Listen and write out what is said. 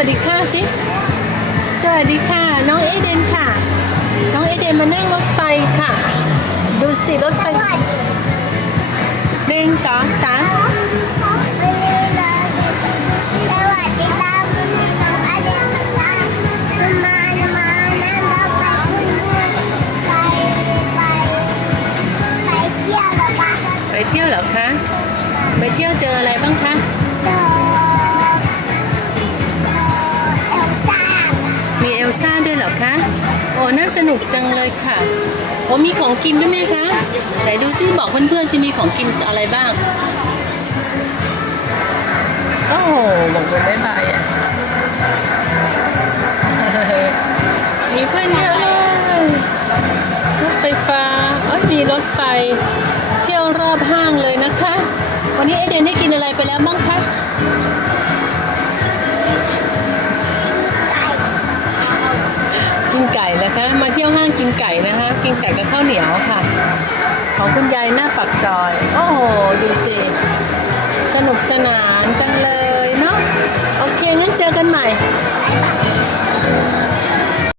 วัสดีค่ะสิ สวัสดีค่ะ น้องเอเดนค่ะ น้องเอเดนมานั่งรถไฟค่ะ ดูสิรถไฟหนึ่งสองสามวันนี้เราจะสวัสดีครับวันนี้น้องอาเดียกับตามามานั่งรถไฟขึ้นไปไปไปเที่ยวหรอปะไปเที่ยวเหรอคะ ไปเที่ยวเจออะไรบ้างคะ มีเอลซ่าด้วยเหรอคะ โอ้ น่าสนุกจังเลยค่ะ โอ้มีของกินด้วยไหมคะ ไหนดูซิบอกเพื่อนๆสิมีของกินอะไรบ้าง โอ้โหบอกเลยบ๊ายบายอะ มีเพื่อนเยอะเลยรถไฟฟ้าเอ้ยมีรถไฟ เที่ยวรอบห้างเลยนะคะ วันนี้เอเดนได้กินอะไรไปแล้ว กินไก่แล้วคะ มาเที่ยวห้างกินไก่นะคะ กินไก่กับข้าวเหนียวค่ะ ของคุณยายหน้าปักซอย โอ้โห ดูสิ สนุกสนานจังเลยเนาะ โอเค งั้นเจอกันใหม่